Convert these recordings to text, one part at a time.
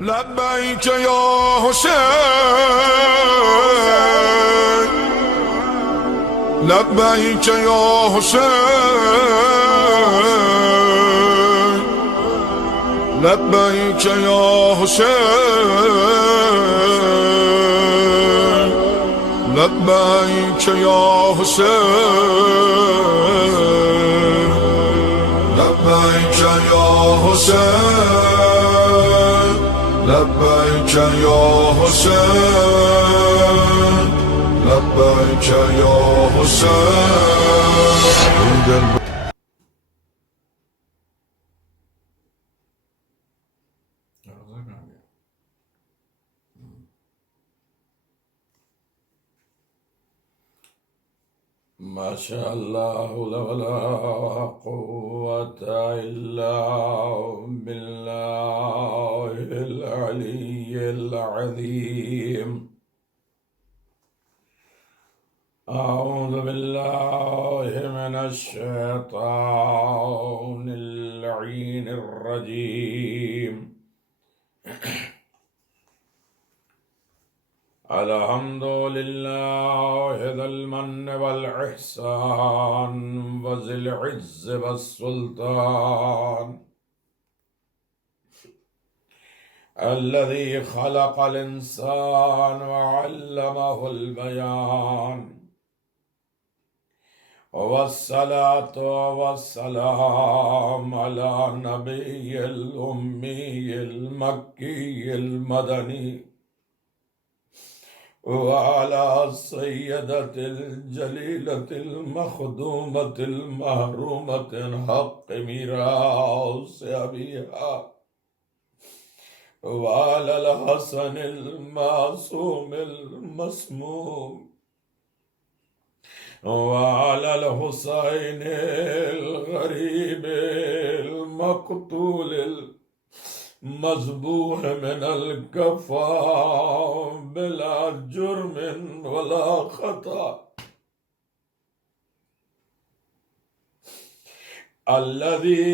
لبيك يا حسين لبيك يا حسين لبيك يا حسين لبيك يا حسين لبيك يا حسين لبيك يا حسين لبيك يا حسين. ما شاء الله ولا قوة إلا بالله العلي العظيم. أعوذ بالله من الشيطان اللعين الرجيم. الحمد لله ذا المن والإحسان وذي العز والسلطان الذي خلق الإنسان وعلمه البيان، والصلاة والسلام على نبي الأمي المكي المدني وعلى السيدة الجليلة المخدومة المهرومة حق ميراث أبيها، وعلى الحسن المعصوم المسموم، وعلى الحسين الغريب المقتول مذبوح من الكفار بلا جرم ولا خطأ، الذي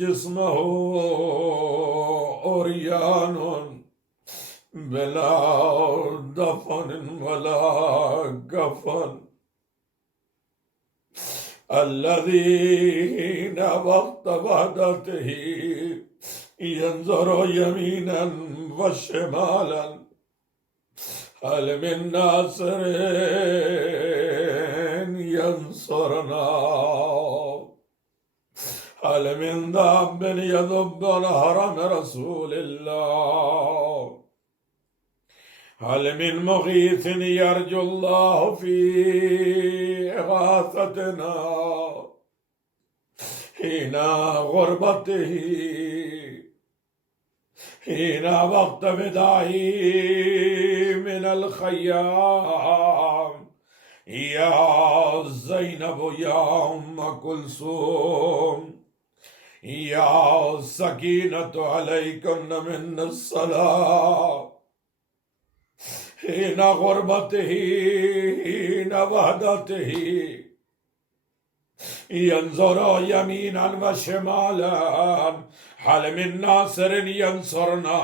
جسمه عريان بلا دفن ولا كفن، الذي حين وقت وحدته ينظر يمينا وشمالا هل من ناصر ينصرنا، هل من ذنب يذب حرم رسول الله، هل من مغيث يرجو الله في إغاثتنا حين غربته، حين وقت وداعه من الخيام، يا زينب يا أم كلثوم يا سكينة عليكن من الصلاة، حين غربته حين وحدته ينظر يمينا وشمالا هل من ناصر ينصرنا،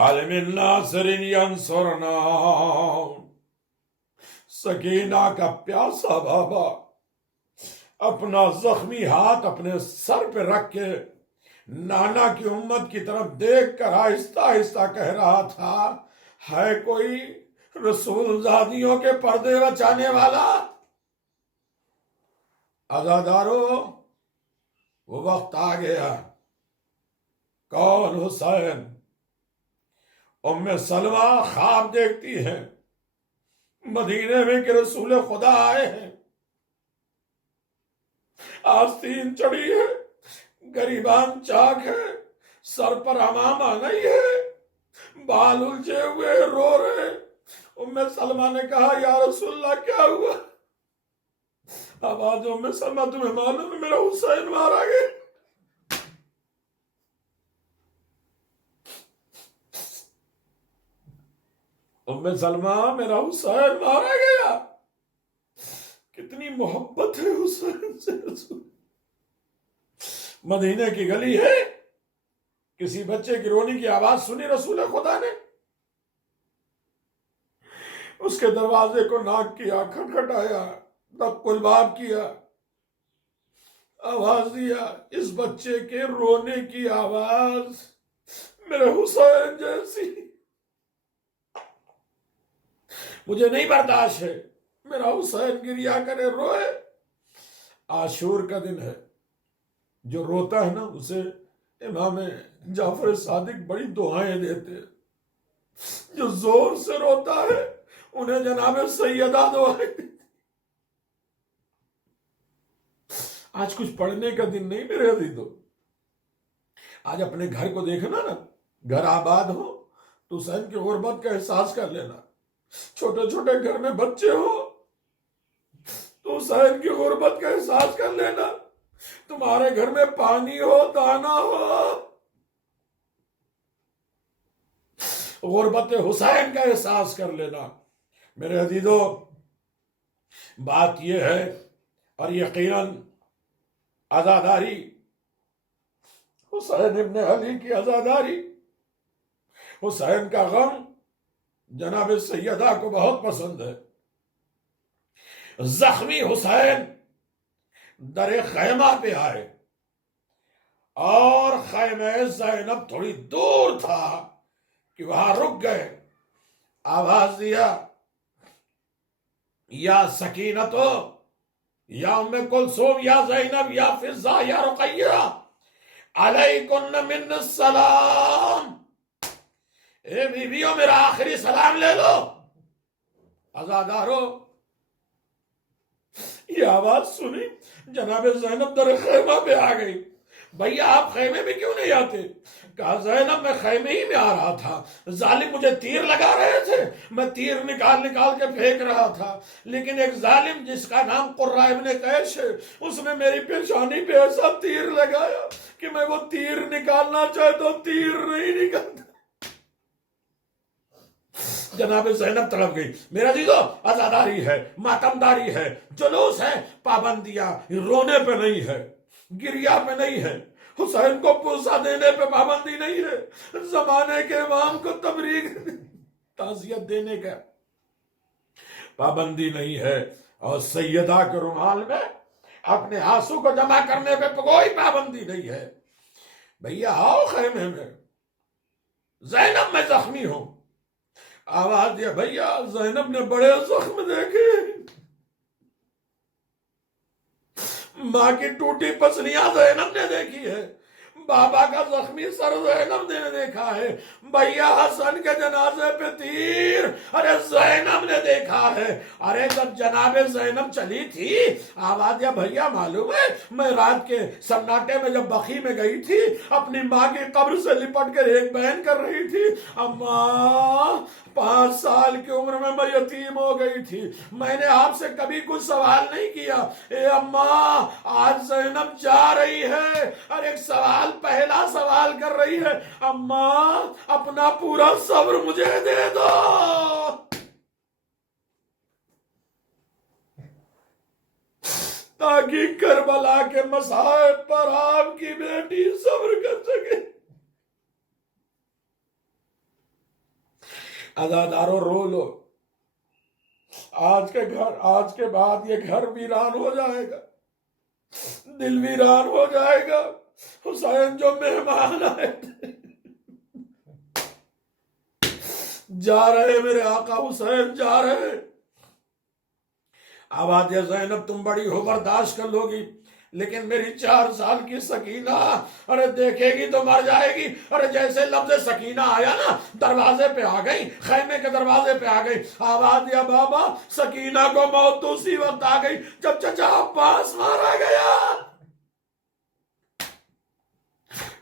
هل من ناصر ينصرنا. سکینہ کا پیاسا بابا اپنا زخمی ہاتھ اپنے سر پہ رکھ کے نانا کی امت کی طرف دیکھ کر آہستہ آہستہ کہہ رہا تھا، ہے کوئی رسول زادیوں کے پردے رچانے والا؟ عزادارو وہ وقت آ گیا. کون؟ حسین. ام سلمہ خواب دیکھتی ہے مدینے میں کہ رسول خدا آئے ہیں، آستین چڑھی ہے، گریبان چاک ہے، سر پر عمامہ نہیں ہے، بال الجھے ہوئے رو رہے. ام سلمہ نے کہا یا رسول اللہ کیا ہوا؟ آواز ام سلمہ تمہیں معلوم ہے میرا حسین مارا گیا. ام سلمہ میرا حسین مارا گیا. کتنی محبت ہے حسین سے رسول. مدینے کی گلی ہے، کسی بچے کی رونے کی آواز سنی رسول خدا نے، اس کے دروازے کو ناک کیا، کھٹکھٹایا، دق الباب کیا، آواز دیا، اس بچے کے رونے کی آواز میرے حسین جیسی مجھے نہیں برداشت ہے، میرا حسین گریا کرے، روئے۔ عاشور کا دن ہے، جو روتا ہے نا اسے امام جعفر صادق بڑی دعائیں دیتے ہیں، جو زور سے روتا ہے انہیں جناب سیدہ دعائیں۔ آج کچھ پڑھنے کا دن نہیں میرے عزیزو، آج اپنے گھر کو دیکھنا نا، گھر آباد ہو تو حسین کی غربت کا احساس کر لینا، چھوٹے چھوٹے گھر میں بچے ہو تو حسین کی غربت کا احساس کر لینا، تمہارے گھر میں پانی ہو، دانا ہو، غربت حسین کا احساس کر لینا۔ میرے عزیزو، بات یہ ہے، اور یقیناً عزاداری، حسین ابن علی کی عزاداری، حسین کا غم جناب سیدہ کو بہت پسند ہے۔ زخمی حسین در خیمہ پہ آئے، اور خیمہ زینب تھوڑی دور تھا کہ وہاں رک گئے، آواز دیا، یا سکینتو، یا ام کلثوم، یا زینب، یا فضہ، یا رقیہ، علیکن من السلام، اے بیویوں میرا آخری سلام لے لو۔ عزادارو، یہ آواز سنی، جناب زینب در خیمہ پہ آ گئی۔ بھیا آپ خیمے میں کیوں نہیں آتے؟ کہا زینب میں خیمے ہی میں آ رہا تھا، ظالم مجھے تیر لگا رہے تھے، میں تیر نکال نکال کے پھینک رہا تھا، لیکن ایک ظالم جس کا نام قرہ ابن قیش ہے، اس نے میری پیشانی پہ ایسا تیر لگایا کہ میں وہ تیر نکالنا چاہتا ہوں، تیر نہیں نکالتا۔ جناب زینب طرف گئی، میرا عزیزو عزاداری ہے، ماتمداری ہے، جلوس ہے، پابندیاں، رونے پہ نہیں ہے، گریا پہ نہیں ہے، حسین کو پوسا دینے پہ پابندی نہیں ہے، زمانے کے امام کو تبریک تعزیت دینے کا پابندی نہیں ہے، اور سیدہ کے رومال میں اپنے آنسو کو جمع کرنے پہ کوئی پابندی نہیں ہے۔ بھیا آؤ خیمے میں، زینب میں زخمی ہوں۔ آواز دیا، بھیا زینب نے بڑے زخم دیکھے، ماں کی ٹوٹی پسلیاں زینب نے دیکھی ہے، بابا کا زخمی سر زینب نے دیکھا ہے، بھیا حسن کے جنازے پہ تیر ارے زینب نے دیکھا ہے۔ ارے جب جناب زینب چلی تھی، آواز دیا، بھیا معلوم ہے میں رات کے سناٹے میں جب بقی میں گئی تھی، اپنی ماں کی قبر سے لپٹ کر ایک بہن کر رہی تھی، اماں 5 سال کی عمر میں میں یتیم ہو گئی تھی، میں نے آپ سے کبھی کچھ سوال نہیں کیا، اے اماں آج زینب جا رہی ہے، اور ایک سوال، پہلا سوال کر رہی ہے، اماں اپنا پورا صبر مجھے دے دو۔ تاکہ کربلا کے مصائب پر آپ کی بیٹی صبر کر سکے۔ عزادارو رو لو، آج کے بعد یہ گھر ویران ہو جائے گا، دل ویران ہو جائے گا۔ حسین جو مہمان آئے تھے، جا رہے، میرے آقا حسین جا رہے۔ آواز ہے، زینب تم بڑی ہو، برداشت کر لو گی، لیکن میری 4 سال کی سکینہ ارے دیکھے گی تو مر جائے گی۔ ارے جیسے لفظ سکینہ آیا نا، دروازے پہ آ گئی، خیمے کے دروازے پہ آ گئی۔ آواز دیا، بابا سکینہ کو موت تو اسی وقت آ گئی جب چچا عباس مارا گیا،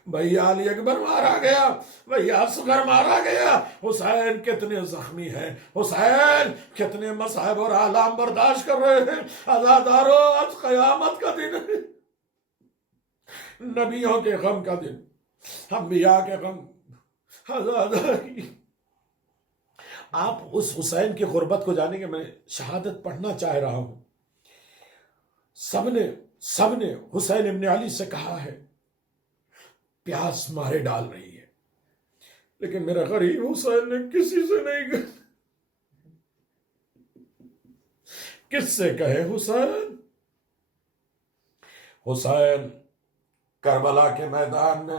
بھیا علی اکبر مارا گیا، بھیا اصغر مارا گیا۔ حسین کتنے زخمی ہیں، حسین کتنے مصائب اور آلام برداشت کر رہے ہیں۔ عزادارو آج قیامت کا دن ہے، نبیوں کے غم کا دن، انبیاء کے غم۔ عزاداری، آپ اس حسین کی غربت کو جانیں گے، میں شہادت پڑھنا چاہ رہا ہوں۔ سب نے حسین ابن علی سے کہا ہے پیاس مارے ڈال رہی ہے، لیکن میرا غریب حسین نے کسی سے نہیں کہا۔ کس سے کہے حسین؟ حسین کربلا کے میدان میں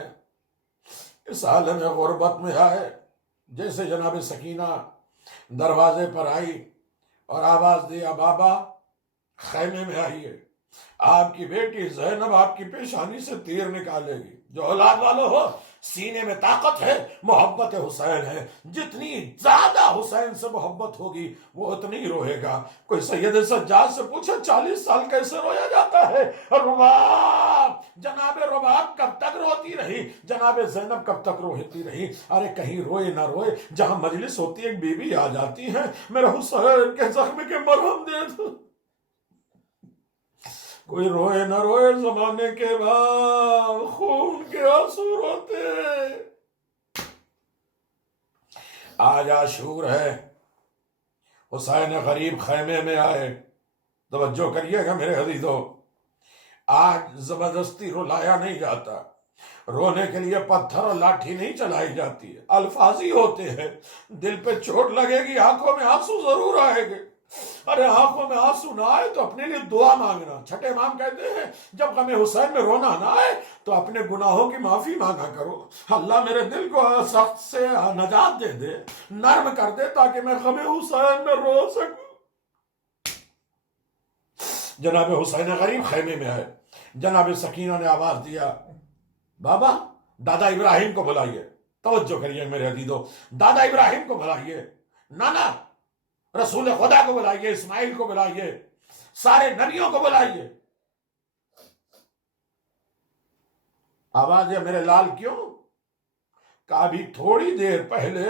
اس عالم غربت میں آئے، جیسے جناب سکینہ دروازے پر آئی اور آواز دیا، بابا خیمے میں آئیے، آپ کی بیٹی زینب آپ کی پیشانی سے تیر نکالے گی۔ جو اولاد والوں ہو، سینے میں طاقت ہے، محبت حسین ہے، جتنی زیادہ حسین سے محبت ہوگی وہ اتنی ہی روئے گا۔ کوئی سید سجاد سے پوچھے 40 سال کیسے رویا جاتا ہے؟ رباب، جناب رباب کب تک روتی رہی، جناب زینب کب تک روتی رہی؟ ارے کہیں روئے نہ روئے، جہاں مجلس ہوتی ہے ایک بی بی آ جاتی ہے، میرے حسین کے زخم کے مرہم دے دو۔ کوئی روئے نہ روئے، زمانے کے بعد خون کے آنسو روتے۔ آج عاشور ہے، حسین غریب خیمے میں آئے۔ توجہ کریے گا میرے عزیزو، آج زبردستی رلایا نہیں جاتا، رونے کے لیے پتھر اور لاٹھی نہیں چلائی جاتی ہے، الفاظ ہی ہوتے ہیں۔ دل پہ چوٹ لگے گی، آنکھوں میں آنسو ضرور آئے گے۔ ارے آنکھوں میں آنسو نہ آئے تو اپنے لیے دعا مانگنا۔ چھٹے امام کہتے ہیں جب غم حسین میں رونا نہ آئے تو اپنے گناہوں کی معافی مانگا کرو، اللہ میرے دل کو سخت سے نجات دے دے، نرم کر دے تاکہ میں غم حسین میں رو سکوں۔ جناب حسین غریب خیمے میں آئے، جناب سکینہ نے آواز دیا، بابا دادا ابراہیم کو بلائیے۔ توجہ کریے میرے عزیزو، دادا ابراہیم کو بلائیے، نانا رسول خدا کو بلائیے، اسماعیل کو بلائیے، سارے نبیوں کو بلائیے۔ آواز ہے میرے لال کیوں؟ کہا ابھی تھوڑی دیر پہلے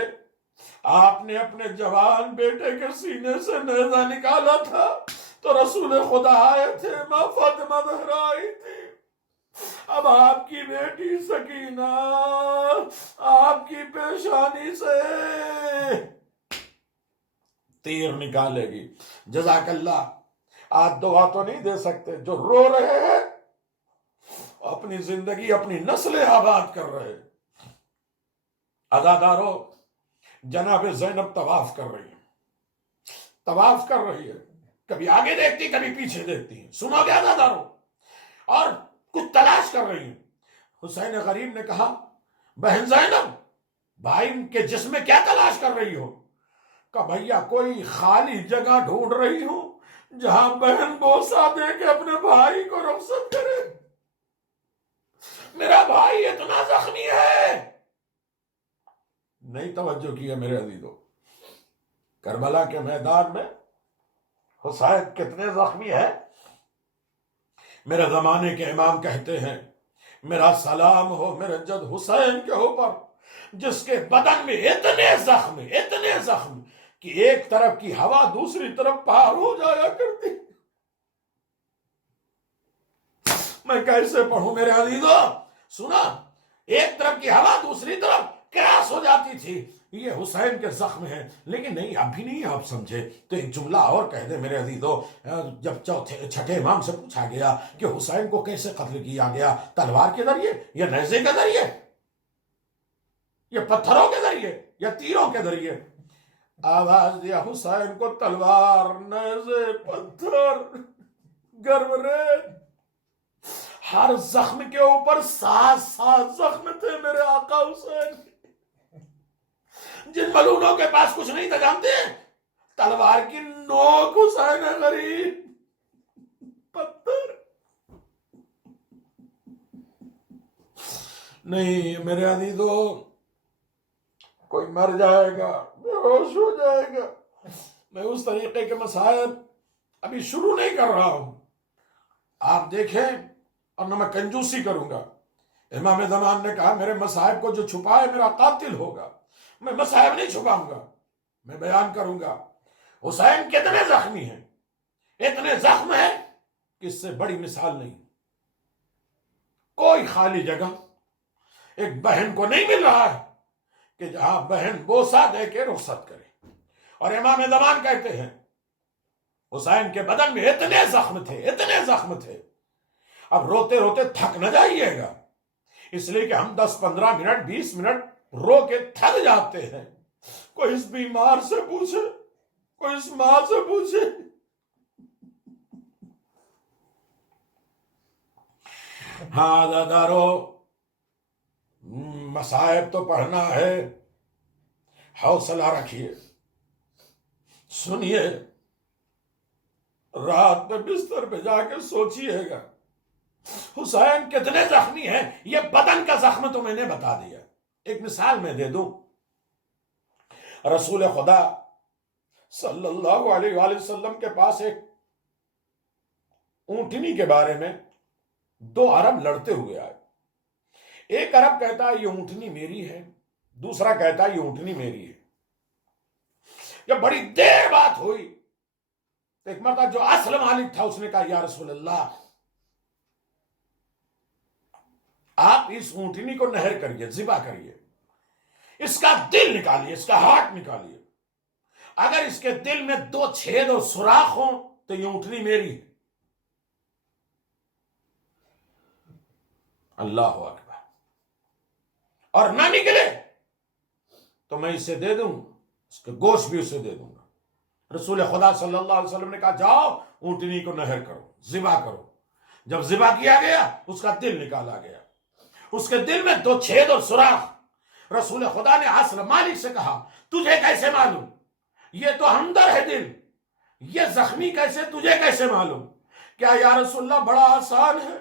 آپ نے اپنے جوان بیٹے کے سینے سے نیزہ نکالا تھا تو رسول خدا آئے تھے، ماں فاطمہ زہرا آئی تھی۔ اب آپ کی بیٹی سکینہ آپ کی پیشانی سے تیر نکالے گی۔ جزاک اللہ۔ آج دعا تو نہیں دے سکتے، جو رو رہے ہیں اپنی زندگی اپنی نسلیں آباد کر رہے۔ عزادارو، جناب زینب طواف کر رہی ہے، طواف کر رہی ہے، کبھی آگے دیکھتی کبھی پیچھے دیکھتی ہے، سنو گے عزادارو، اور کچھ تلاش کر رہی ہیں۔ حسین غریب نے کہا، بہن زینب بھائی کے جسم میں کیا تلاش کر رہی ہو؟ کہ بھیا کوئی خالی جگہ ڈھونڈ رہی ہوں جہاں بہن بوسہ دے کے اپنے بھائی کو رخصت کرے، میرا بھائی اتنا زخمی ہے۔ نہیں توجہ کیا میرے عزیزو، کربلا کے میدان میں حسین کتنے زخمی ہے۔ میرے زمانے کے امام کہتے ہیں، میرا سلام ہو میرے جد حسین کے اوپر، جس کے بدن میں اتنے زخم کہ ایک طرف کی ہوا دوسری طرف پار ہو جایا کرتی۔ میں کیسے پڑھوں میرے عزیزو؟ سنا، ایک طرف کی ہوا دوسری طرف کراس ہو جاتی تھی، یہ حسین کے زخم ہیں۔ لیکن نہیں، اب بھی نہیں آپ سمجھے تو ایک جملہ اور کہہ دیں میرے عزیزو۔ جب چھٹے امام سے پوچھا گیا کہ حسین کو کیسے قتل کیا گیا، تلوار کے ذریعے یا نیزے کے ذریعے یا پتھروں کے ذریعے یا تیروں کے ذریعے، آواز دیا حسین کو تلوار، نیزے، پتھر، گرم ریت، ہر زخم کے اوپر 7 زخم تھے میرے آقا حسین۔ جن ملونوں کے پاس کچھ نہیں تھا جانتے ہیں، تلوار کی نوک حسین غریب، پتھر۔ نہیں میرے عزیزو، کوئی مر جائے گا، بے ہوش ہو جائے گا۔ میں اس طریقے کے مسائل ابھی شروع نہیں کر رہا ہوں، آپ دیکھیں، اور نہ میں کنجوسی کروں گا۔ امام زمان نے کہا میرے مصائب کو جو چھپائے میرا قاتل ہوگا۔ میں مصائب نہیں چھپاؤں گا، میں بیان کروں گا۔ حسین کتنے زخمی ہیں، اتنے زخم ہیں کہ اس سے بڑی مثال نہیں۔ کوئی خالی جگہ ایک بہن کو نہیں مل رہا ہے کہ جہاں بہن بوسہ دے کے رخصت کرے۔ اور امام زمان کہتے ہیں حسین کے بدن میں اتنے زخم تھے، اب روتے روتے تھک نہ جائیے گا، اس لیے کہ ہم 10-15 منٹ 20 منٹ رو کے تھک جاتے ہیں. کوئی اس بیمار سے پوچھے, کوئی اس ماں سے پوچھے. ہاں عزادارو, مصائب تو پڑھنا ہے, حوصلہ رکھیے, سنیے, رات میں بستر پہ جا کے سوچیے گا حسین کتنے زخمی ہیں. یہ بدن کا زخم تو میں نے بتا دیا. ایک مثال میں دے دوں, رسول خدا صلی اللہ علیہ وآلہ وسلم کے پاس ایک اونٹنی کے بارے میں 2 عرب لڑتے ہوئے آئے. ایک عرب کہتا یہ اونٹنی میری ہے, دوسرا کہتا یہ اونٹنی میری ہے. جب بڑی دیر بات ہوئی تو ایک مرتبہ جو اصل مالک تھا اس نے کہا یا رسول اللہ, آپ اس اونٹنی کو نہر کریے, ذبح کریے, اس کا دل نکالیے, اس کا ہارٹ نکالیے. اگر اس کے دل میں 2 چھید اور سوراخ ہوں تو یہ اونٹنی میری ہے. اللہ اکبر. اور نہ نکلے تو میں اسے دے دوں, اس کے گوشت بھی اسے دے دوں گا. رسول خدا صلی اللہ علیہ وسلم نے کہا جاؤ اونٹنی کو نہر کرو, ذبح کرو. جب ذبح کیا گیا اس کا دل نکالا گیا. اس کے دل میں 2 چھید اور سوراخ. رسول خدا نے اصل مالک سے کہا تجھے کیسے معلوم, یہ تو ہمدر ہے دل, یہ زخمی کیسے, تجھے کیسے معلوم؟ کیا یا رسول اللہ بڑا آسان ہے,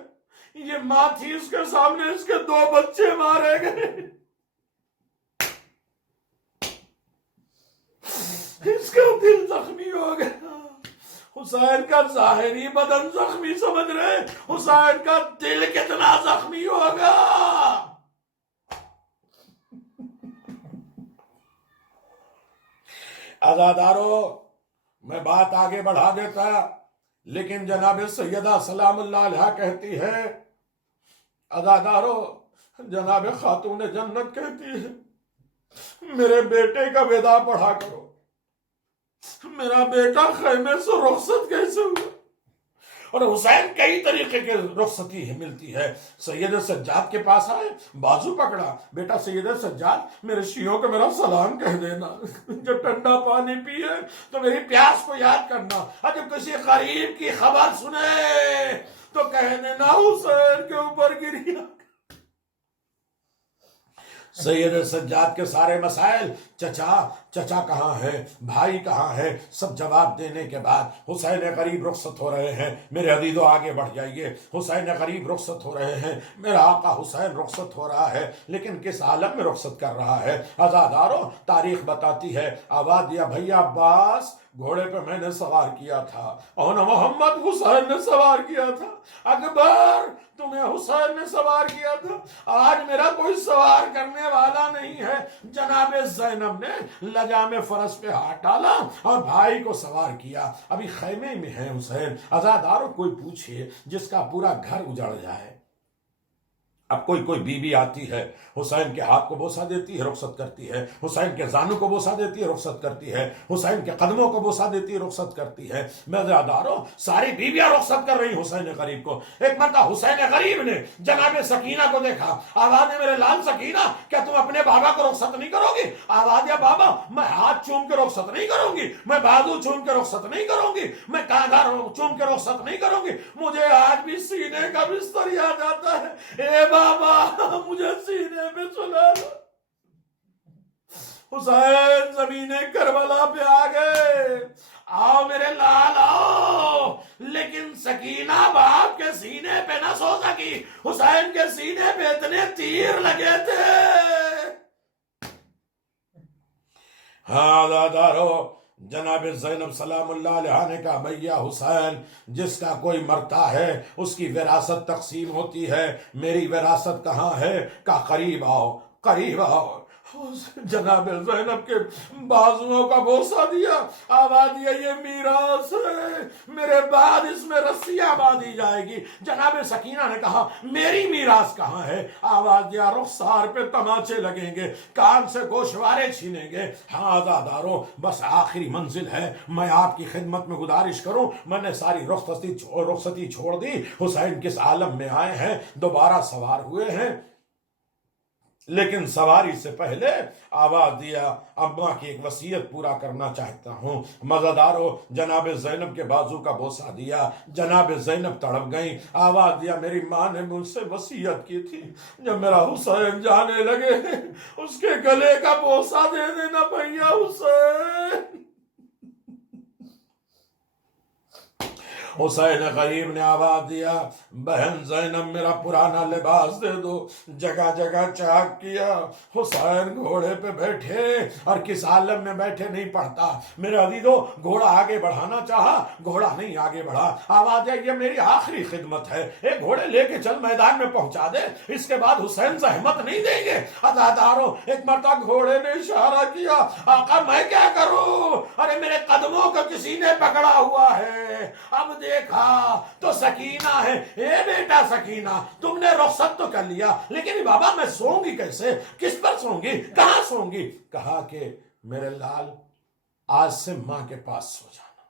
یہ ماں تھی, اس کے سامنے اس کے 2 بچے مارے گئے, اس کا دل زخمی ہو گیا. حسین کا ظاہری بدن زخمی سمجھ رہے, حسین کا دل کتنا زخمی ہوگا. عزادارو, میں بات آگے بڑھا دیتا, لیکن جناب سیدہ سلام اللہ علیہ کہتی ہے, عزادارو, جناب خاتون جنت کہتی ہے میرے بیٹے کا وداع پڑھا کرو. میرا بیٹا خیمے سے رخصت کیسے ہوا؟ اور حسین کئی طریقے کے رخصتی ملتی ہے. سید سجاد کے پاس آئے, بازو پکڑا, بیٹا سید سجاد میرے شیعوں کو میرا سلام کہہ دینا, جب ٹھنڈا پانی پیے تو میری پیاس کو یاد کرنا, اور جب کسی غریب کی خبر سنے تو کہہ دینا حسین کے اوپر گریا. سید سجاد کے سارے مسائل, چچا کہاں ہے, بھائی کہاں ہے, سب جواب دینے کے بعد حسین غریب رخصت ہو رہے ہیں. میرے عزیزو آگے بڑھ جائیے. حسین غریب رخصت ہو رہے ہیں, میرا آقا حسین رخصت ہو رہا ہے, لیکن کس عالم میں رخصت کر رہا ہے؟ عزادارو, تاریخ بتاتی ہے, آواز دیا بھیا عباس, گھوڑے پہ میں نے سوار کیا تھا, اور محمد حسین نے سوار کیا تھا, اکبر تمہیں حسین نے سوار کیا تھا, آج میرا کوئی سوار کرنے والا نہیں ہے. جناب زینب نے لجام فرس پہ ہاتھ ڈالا اور بھائی کو سوار کیا. ابھی خیمے میں ہے حسین. عزادارو, کوئی پوچھے جس کا پورا گھر اجڑ جائے. اب کوئی بیوی آتی ہے, حسین کے ہاتھ کو بوسہ دیتی ہے, رخصت کرتی ہے. حسین کے زانوں کو بوسہ دیتی ہے, رخصت کرتی ہے. حسین کے قدموں کو بوسہ دیتی ہے, رخصت کرتی ہے. عزادارو, ساری بیویاں رخصت کر رہی حسین غریب کو. ایک مرتبہ حسین غریب نے جناب سکینہ کو دیکھا, آواز ہے میرے لال سکینہ, کیا تم اپنے بابا کو رخصت نہیں کرو گی؟ آواز ہے بابا, میں ہاتھ چوم کے رخصت نہیں کروں گی, میں بازو چوم کے رخصت نہیں کروں گی, میں کاندھا چوم کے رخصت نہیں کروں گی. مجھے آج بھی سینے کا بستر یاد آتا ہے. اے بابا, مجھے سینے پہ سلا لو. حسین زمین کربلا پہ آ گئے, آؤ میرے لال آؤ. لیکن سکینہ باپ کے سینے پہ نہ سو سکی, حسین کے سینے پہ اتنے تیر لگے تھے. ہاں دادارو, جناب زینب سلام اللہ علیہ نے کہا بھیا حسین, جس کا کوئی مرتا ہے اس کی وراثت تقسیم ہوتی ہے, میری وراثت کہاں ہے؟ کہا قریب آؤ, قریب آؤ. جناب زینب کے بازوؤں کا بوسہ دیا, آواز دیا یہ میراث ہے, میرے بعد اس میں رسیاں باندھی جائے گی. جناب سکینہ نے کہا میری میراث کہاں ہے؟ آواز دیا رخسار پہ تماچے لگیں گے, کان سے گوشوارے چھینیں گے. ہاں عزادارو, بس آخری منزل ہے, میں آپ کی خدمت میں گزارش کروں, میں نے ساری رخصتی چھوڑ دی. حسین کس عالم میں آئے ہیں, دوبارہ سوار ہوئے ہیں. لیکن سواری سے پہلے آواز دیا، اماں کی ایک وصیت پورا کرنا چاہتا ہوں۔ مزیدارو، جناب زینب کے بازو کا بوسہ دیا، جناب زینب تڑپ گئیں، آواز دیا میری ماں نے مجھ سے وصیت کی تھی جب میرا حسین جانے لگے اس کے گلے کا بوسہ دے دینا بھیا حسین۔ حسین غریب نے آواز دیا بہن زینب میرا پرانا لباس دے دو، جگہ جگہ چاک کیا، حسین گھوڑے پہ بیٹھے اور کس عالم میں بیٹھے نہیں پڑتا، میرے عزیزو گھوڑا آگے بڑھانا چاہا، گھوڑا نہیں آگے بڑھا، آواز ہے یہ میری آخری خدمت ہے، ایک گھوڑے لے کے چل میدان میں پہنچا دے، اس کے بعد حسین زحمت نہیں دیں گے۔ عزادارو، ایک مرتبہ گھوڑے نے اشارہ کیا، آقا میں کیا کروں، ارے میرے قدموں کو کسی نے پکڑا ہوا ہے، اب دیکھا تو سکینہ ہے، اے بیٹا سکینہ تم نے رخصت تو کر لیا لیکن بابا میں سوؤں گی کیسے، کس پر سوؤں گی، کہاں سوؤں گی؟ کہا کہ میرے لال آج سے ماں کے پاس سو جانا۔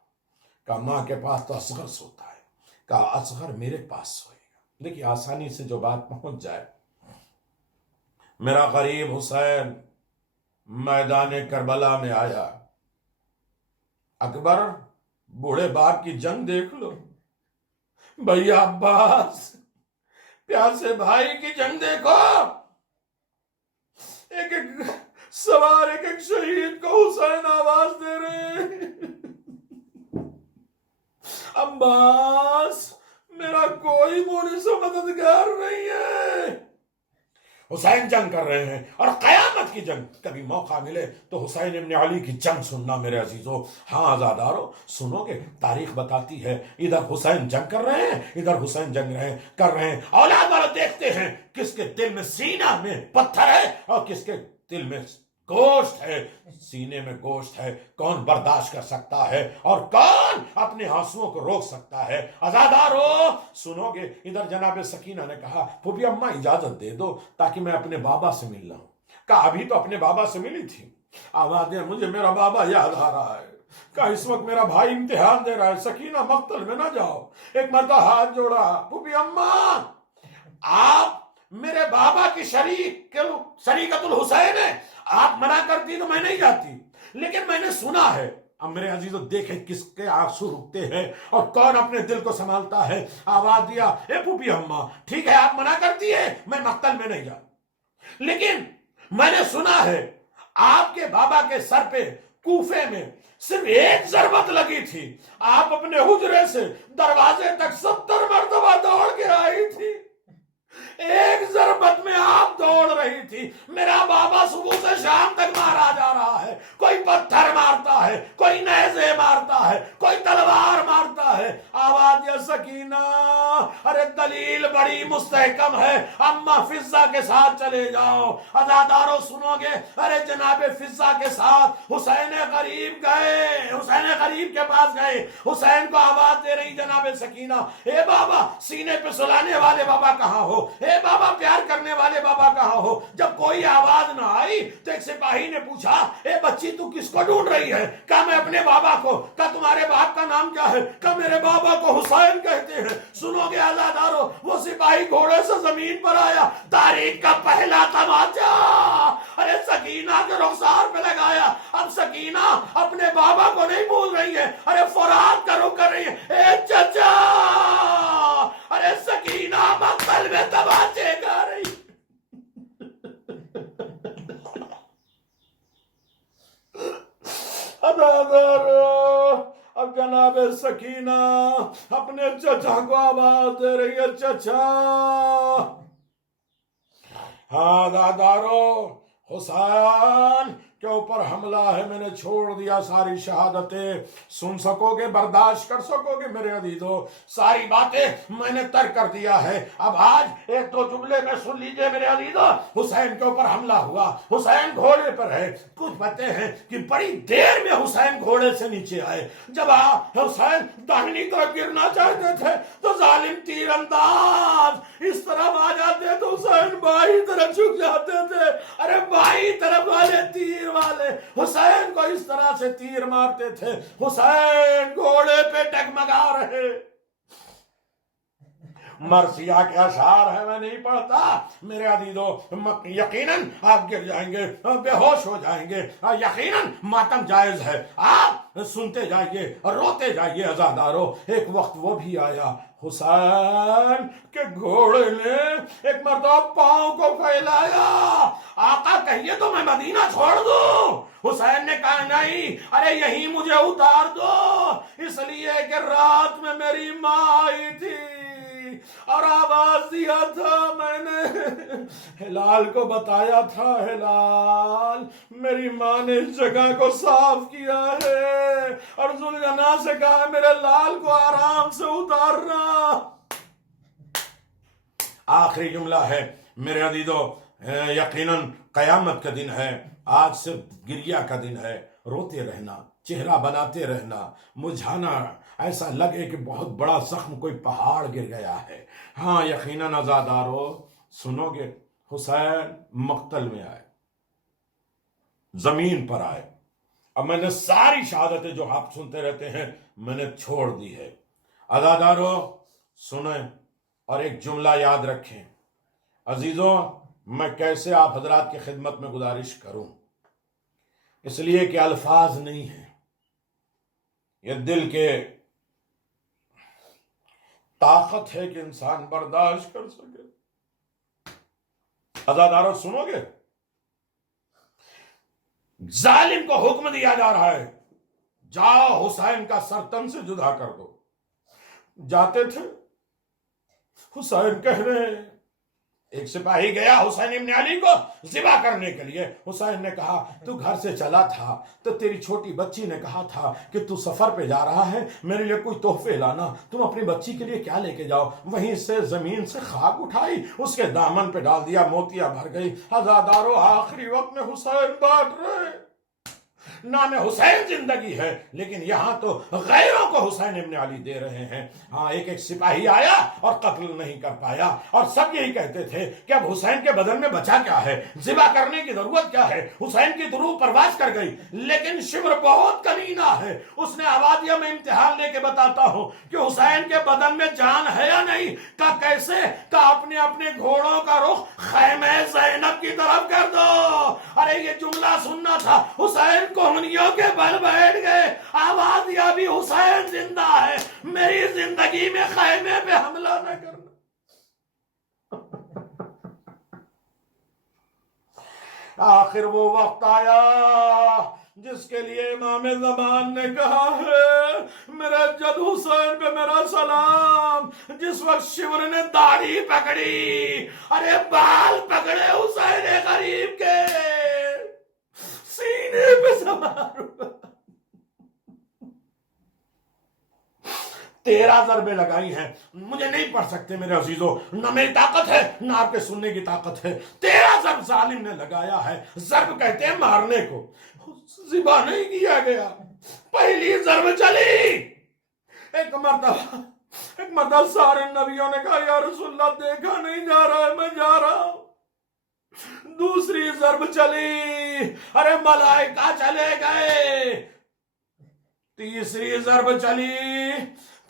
کہا ماں کے پاس تو اصغر سوتا ہے، کہا اصغر میرے پاس سوئے گا۔ دیکھیے آسانی سے جو بات پہنچ جائے۔ میرا غریب حسین میدان کربلا میں آیا، اکبر بوڑھے باپ کی جنگ دیکھ لو، بھیا عباس پیاسے بھائی کی جنگ دیکھو، ایک ایک سوار ایک ایک شہید کو حسین آواز دے رہے، عباس میرا کوئی مجھ سے مددگار نہیں ہے۔ حسین جنگ کر رہے ہیں اور قیامت کی جنگ، کبھی موقع ملے تو حسین ابن علی کی جنگ سننا میرے عزیزو۔ ہاں آزادارو سنو گے، تاریخ بتاتی ہے ادھر حسین جنگ کر رہے ہیں، ادھر حسین جنگ کر رہے ہیں، اولاد والے دیکھتے ہیں کس کے دل میں سینہ میں پتھر ہے اور کس کے دل میں گوشت ہے، سینے میں گوشت ہے، کون برداشت کر سکتا ہے اور کون اپنے آنسوؤں کو روک سکتا ہے۔ عزادارو سنو گے، ادھر جناب سکینہ نے کہا پھوپھی اماں اجازت دے دو تاکہ میں اپنے بابا سے مل لوں۔ کہا ابھی تو اپنے بابا سے ملی تھی، آواز دے مجھے میرا بابا یاد آ رہا ہے، کہا اس وقت میرا بھائی امتحان دے رہا ہے، سکینہ مقتل میں نہ جاؤ۔ ایک مرتبہ ہاتھ جوڑا، پھوپھی اماں آپ میرے بابا کی شریکت الحسین ہے، آپ منع کرتی تو میں نہیں جاتی، لیکن میں نے سنا ہے۔ اب میرے عزیزو دیکھیں کس کے آنسو رکتے ہیں اور کون اپنے دل کو سنبھالتا ہے۔ آواز دیا اے پھوپھی اماں ٹھیک ہے آپ منع کرتی ہے، میں مقتل میں نہیں جاؤں، لیکن میں نے سنا ہے آپ کے بابا کے سر پہ کوفے میں صرف ایک ضربت لگی تھی، آپ اپنے حجرے سے دروازے تک 70 مرتبہ دوڑ کے آئی تھی، ایک ضربت میں آپ دوڑ رہی تھی، میرا بابا صبح سے شام تک مارا جا رہا ہے، کوئی پتھر مارتا ہے، کوئی نیزے مارتا ہے، کوئی تلوار مارتا ہے۔ آواز یا سکینہ ارے دلیل بڑی مستحکم ہے، اما فضہ کے ساتھ چلے جاؤ۔ عزادارو سنو گے، ارے جناب فضہ کے ساتھ حسین غریب گئے، حسین غریب کے پاس گئے، حسین کو آواز دے رہی جناب سکینہ اے بابا سینے پہ سلانے والے بابا کہاں ہو، اے بابا پیار کرنے والے بابا کہاں ہو۔ جب کوئی آواز نہ آئی تو ایک سپاہی نے پوچھا اے بچی تو کس کو ڈھونڈ رہی ہے؟ کہا میں اپنے بابا کو۔ کہا تمہارے باپ کا نام کیا ہے؟ کہا میرے بابا کو حسین کہتے ہیں۔ سنو گے آزادارو، وہ سپاہی گھوڑے سے زمین پر آیا، تاریخ کا پہلا تماچا ارے سکینہ کے رخسار پہ لگایا۔ اب سکینہ اپنے بابا کو نہیں بھول رہی ہے، ارے فرات کا رخ کر رہی ہے، اے چچا ارے سکینہ مقتل میں تماچے گا رہی۔ اب جناب سکینہ اپنے چچا کو آواز دے رہی ہے، چچا۔ ہاں دادارو حسین کے اوپر حملہ ہے، میں نے چھوڑ دیا ساری شہادتیں، سن سکو گے برداشت کر سکو گے میرے عزیزو، ساری باتیں میں نے ترک کر دیا ہے۔ اب آج ایک دو جملے میں سن لیجئے میرے عزیزو، حسین کے اوپر حملہ ہوا، حسین گھوڑے پر ہے، کچھ باتیں ہیں کہ بڑی دیر میں حسین گھوڑے سے نیچے آئے، جب حسین داہنی طرف گرنا چاہتے تھے تو ظالم تیر انداز اس طرف آ جاتے تو حسین بائیں طرف جھک جاتے تھے، ارے بائیں طرف والے تیر والے حسین کو اس طرح سے تیر مارتے تھے، حسین گھوڑے پہ ڈگمگا رہے، مرثیہ کے اشعار ہے، میں نہیں پڑھتا میرے عزیزو، یقیناً آپ گر جائیں گے، بے ہوش ہو جائیں گے، یقیناً ماتم جائز ہے، آپ سنتے جائیے، روتے جائیے عزادارو۔ ایک وقت وہ بھی آیا، حسین کے گھوڑے نے ایک مرتبہ پاؤں کو پھیلایا، آقا کہیے تو میں مدینہ چھوڑ دوں؟ حسین نے کہا نہیں، ارے یہیں مجھے اتار دو، اس لیے کہ رات میں میری ماں آئی تھی اور آواز دیا تھا، میں نے ہلال کو بتایا تھا، ہلال میری ماں نے اس جگہ کو صاف کیا ہے، اور ذوالجناح سے کہا میرے لال کو آرام سے اتارنا۔ آخری جملہ ہے میرے عزیزو، یقیناً قیامت کا دن ہے، آج صرف گریہ کا دن ہے، روتے رہنا، چہرہ بناتے رہنا، مجھانا، ایسا لگے کہ بہت بڑا زخم کوئی پہاڑ گر گیا ہے۔ ہاں یقیناً عزادارو سنو گے، حسین مقتل میں آئے، زمین پر آئے، اب میں نے ساری شہادتیں جو آپ سنتے رہتے ہیں میں نے چھوڑ دی ہے۔ عزادارو سنیں اور ایک جملہ یاد رکھیں، عزیزوں میں کیسے آپ حضرات کی خدمت میں گزارش کروں، اس لیے کہ الفاظ نہیں ہیں، یہ دل کے طاقت ہے کہ انسان برداشت کر سکے۔ عزادارو سنو گے، ظالم کو حکم دیا جا رہا ہے جاؤ حسین کا سر تن سے جدا کر دو، جاتے تھے، حسین کہہ رہے ہیں، ایک سپاہی گیا حسین ابن علی کو ذبح کرنے کے لیے، حسین نے کہا تو گھر سے چلا تھا تو تیری چھوٹی بچی نے کہا تھا کہ تو سفر پہ جا رہا ہے، میرے لیے کوئی تحفے لانا، تم اپنی بچی کے لیے کیا لے کے جاؤ، وہیں سے زمین سے خاک اٹھائی، اس کے دامن پہ ڈال دیا، موتیاں بھر گئی۔ عزادارو آخری وقت میں حسین بانٹ رہے، نام حسین زندگی ہے لیکن یہاں تو غیروں کو حسین ابن علی دے رہے ہیں۔ ہاں ایک ایک سپاہی آیا اور قتل نہیں کر پایا، اور سب یہی کہتے تھے کہ اب حسین کے بدن میں بچا کیا ہے، ذبح کرنے کی ضرورت کیا ہے، حسین کی دروح پرواز کر گئی، لیکن شمر بہت کمینہ ہے، اس نے آوادیہ میں امتحان لے کے بتاتا ہوں کہ حسین کے بدن میں جان ہے یا نہیں، کا کیسے، کا اپنے اپنے گھوڑوں کا رخ خیمہ زینب کی طرف کر دو۔ ارے یہ جملہ سننا تھا، حسین کو کے بل بیٹھ گئے، آواز دیا بھی حسین زندہ ہے، میری زندگی میں خیمے پہ حملہ نہ کرنا۔ آخر وہ وقت آیا جس کے لیے امام زمان نے کہا ہے میرے جد حسین پہ میرا سلام۔ جس وقت شور نے داڑھی پکڑی، ارے بال پکڑے حسین غریب کے، سینے پہ سوار ہوا، 13 ضربیں لگائی ہیں، مجھے نہیں پڑھ سکتے میرے عزیزو، نہ میری طاقت ہے نہ آپ کے سننے کی طاقت ہے، 13 ضرب ظالم نے لگایا ہے، ضرب کہتے ہیں مارنے کو، ذبح نہیں کیا گیا، پہلی ضرب چلی، ایک مرتبہ سارے نبیوں نے کہا یا رسول اللہ دیکھا نہیں جا رہا ہے، میں جا رہا ہوں، دوسری ضرب چلی، ارے ملائکہ چلے گئے، تیسری ضرب چلی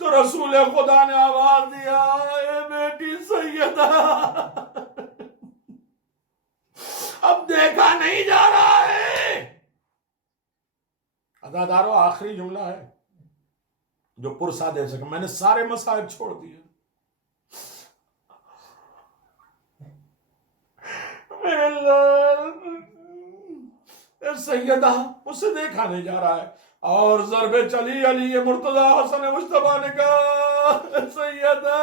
تو رسول خدا نے آواز دیا اے بیٹی سیدہ، اب دیکھا نہیں جا رہا ہے۔ عزادارو آخری جملہ ہے جو پرسا دے سکے، میں نے سارے مسائل چھوڑ دیے، سیدہ اسے دیکھا نہیں جا رہا ہے، اور ضربیں چلی، علی مرتضی حسن مجتبیٰ نے کہا سیدہ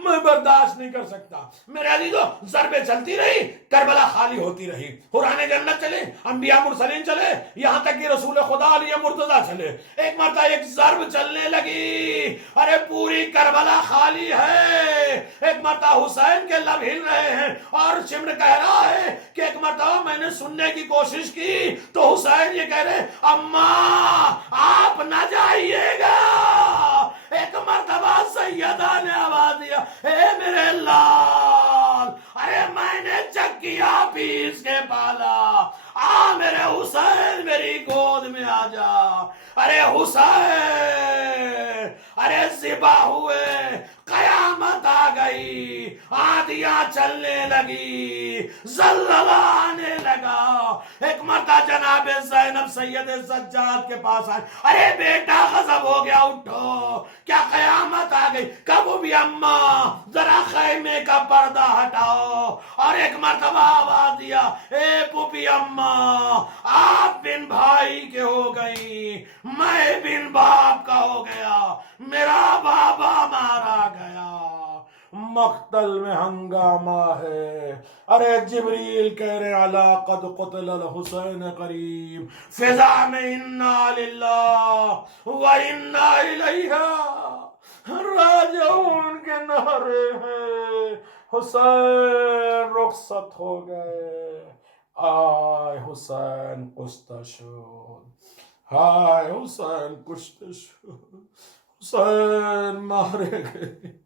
میں برداشت نہیں کر سکتا۔ میرے عزیزو ضربیں چلتی رہی، کربلا خالی ہوتی رہی، قرآن جنت چلے، انبیاء مرسلین چلے، یہاں تک کہ رسول خدا علی مرتضی چلے، ایک مرتبہ ایک ضرب چلنے لگی، ارے پوری کربلا خالی ہے، ایک مرتبہ حسین کے لب ہل رہے ہیں اور شمر کہہ رہا ہے کہ ایک مرتبہ میں نے سننے کی کوشش کی تو حسین یہ کہہ رہے اماں آپ نہ جائیے گا، ایک مرتبہ سیدہ نے آواز دیا اے میرے لال، ارے میں نے چکیا پیس کے پالا، آ میرے حسین میری گود میں آ جا، ارے حسین، ارے برپا ہوئے، قیامت آ گئی، آندیاں چلنے لگی، زلزلہ آنے لگا۔ ایک مرتبہ جناب زینب سید سجاد کے پاس آئے، ارے بیٹا غضب ہو گیا، اٹھو، کیا قیامت آ گئی؟ کب بھی اماں ذرا خیمے کا پردہ ہٹاؤ، اور ایک مرتبہ آواز دیا، اے پوپی اماں، آپ بن بھائی کے ہو گئی، میں بن باپ کا ہو گیا، میرا بابا مارا گیا۔ مقتل میں ہنگامہ ہے، ارے جبریل کہہ رہے علا قد قتل الحسین قریب، فضا میں انا للہ و انا الیہ راجعون کے نعرے ہیں۔ حسین رخصت ہو گئے، آئے حسین کشتہ شد، ہائے حسین کشتہ شد، حسین مارے گئے۔